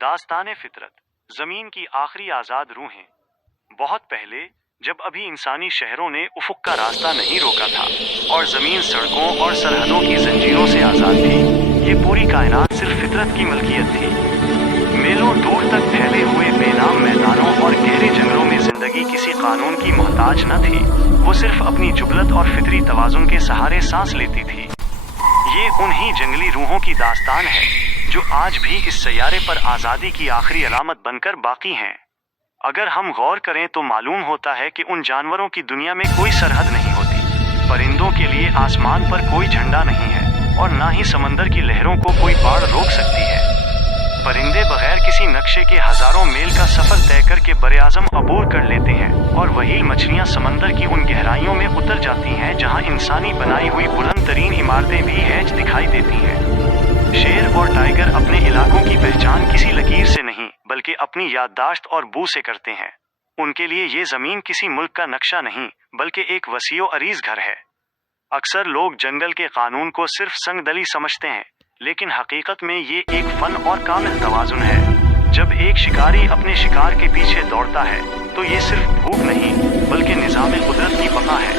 दास्तान फितरत, जमीन की आखिरी आज़ाद रूहें। बहुत पहले, जब अभी इंसानी शहरों ने उफुक का रास्ता नहीं रोका था और जमीन सड़कों और सरहदों की जंजीरों से आज़ाद थी, ये पूरी कायनात सिर्फ फितरत की मलकियत थी। मीलों दूर तक फैले हुए बेनाम मैदानों और गहरे जंगलों में जिंदगी किसी कानून की मोहताज न थी, वो सिर्फ अपनी जुबलत और फितरी तवाजुन के सहारे सांस लेती थी। ये उन्हीं जंगली रूहों की दास्तान है जो आज भी इस सैयारे पर आज़ादी की आखिरी अलामत बनकर बाकी हैं। अगर हम गौर करें तो मालूम होता है कि उन जानवरों की दुनिया में कोई सरहद नहीं होती। परिंदों के लिए आसमान पर कोई झंडा नहीं है और ना ही समंदर की लहरों को कोई बाढ़ रोक सकती है। परिंदे बगैर किसी नक्शे के हजारों मील का सफर तय करके बरे-आज़म अबूर कर लेते हैं और वही मछलियां समंदर की उन गहराइयों में उतर जाती हैं जहां इंसानी बनाई हुई बुलंद तरीन इमारतें भी हैज दिखाई देती हैं। शेर और टाइगर अपने इलाकों की पहचान किसी लकीर से नहीं बल्कि अपनी याददाश्त और बू से करते हैं। उनके लिए ये जमीन किसी मुल्क का नक्शा नहीं बल्कि एक वसीओ अरीज घर है। अक्सर लोग जंगल के कानून को सिर्फ संगदली समझते हैं, लेकिन हकीकत में ये एक फन और कामिल तवाजुन है। जब एक शिकारी अपने शिकार के पीछे दौड़ता है तो ये सिर्फ भूख नहीं बल्कि निज़ाम कुदरत की बका है।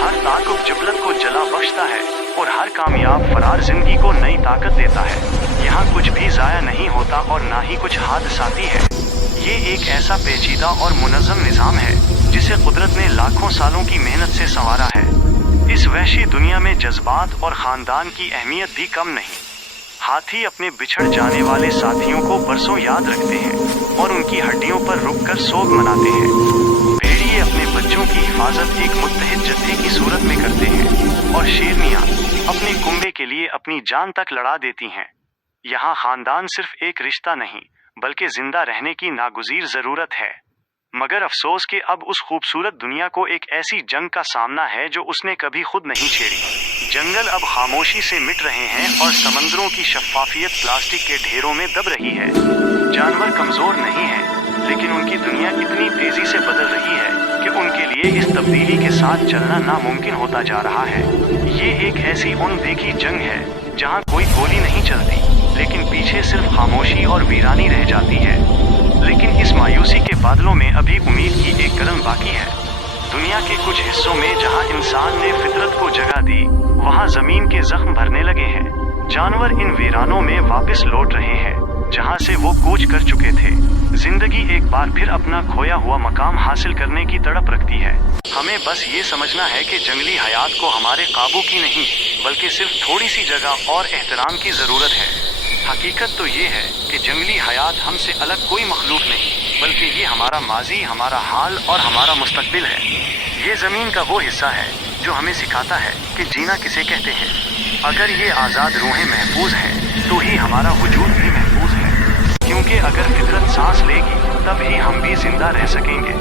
हर ताक़ुब जुबलत को जला बख्शता है और हर कामयाब फरार जिंदगी को नई ताकत देता है। यहाँ कुछ भी ज़ाया नहीं होता और ना ही कुछ हादसाती है। ये एक ऐसा पेचीदा और मुनज़्ज़म निज़ाम है जिसे कुदरत ने लाखों सालों की मेहनत से संवारा है। इस वहशी दुनिया में जज्बात और ख़ानदान की अहमियत भी कम नहीं। हाथी अपने बिछड़ जाने वाले साथियों को बरसों याद रखते हैं और उनकी हड्डियों पर रुककर सोग मनाते हैं। भेड़िए अपने बच्चों की हिफाजत एक मुत्तहिद जत्थे की सूरत में करते हैं और शेरनियाँ अपने कुंबे के लिए अपनी जान तक लड़ा देती हैं। यहाँ ख़ानदान सिर्फ एक रिश्ता नहीं बल्कि जिंदा रहने की नागुज़ीर ज़रूरत है। मगर अफसोस कि अब उस खूबसूरत दुनिया को एक ऐसी जंग का सामना है जो उसने कभी खुद नहीं छेड़ी। जंगल अब खामोशी से मिट रहे हैं और समंदरों की शफ़ाफियत प्लास्टिक के ढेरों में दब रही है। जानवर कमज़ोर नहीं हैं, लेकिन उनकी दुनिया इतनी तेज़ी से बदल रही है कि उनके लिए इस तब्दीली के साथ चलना नामुमकिन होता जा रहा है। ये एक ऐसी अनदेखी जंग है जहाँ कोई गोली नहीं चलती, लेकिन पीछे सिर्फ खामोशी और वीरानी रह जाती है। लेकिन इस मायूसी के बादलों में अभी उम्मीद की एक किरण बाकी है। दुनिया के कुछ हिस्सों में जहां इंसान ने फितरत को जगह दी, वहां जमीन के जख्म भरने लगे हैं। जानवर इन वीरानों में वापस लौट रहे हैं जहां से वो कूच कर चुके थे। जिंदगी एक बार फिर अपना खोया हुआ मकाम हासिल करने की तड़प रखती है। हमें बस ये समझना है कि जंगली हयात को हमारे काबू की नहीं बल्कि सिर्फ थोड़ी सी जगह और एहतराम की ज़रूरत है। हकीकत तो ये है कि जंगली हयात हमसे अलग कोई मखलूक नहीं बल्कि ये हमारा माजी, हमारा हाल और हमारा मुस्तकबिल है। ये ज़मीन का वो हिस्सा है जो हमें सिखाता है कि जीना किसे कहते हैं। अगर ये आज़ाद रूहें महफूज हैं तो ही हमारा वजूद भी महफूज है, क्योंकि अगर फितरत सांस लेगी तब ही हम भी जिंदा रह सकेंगे।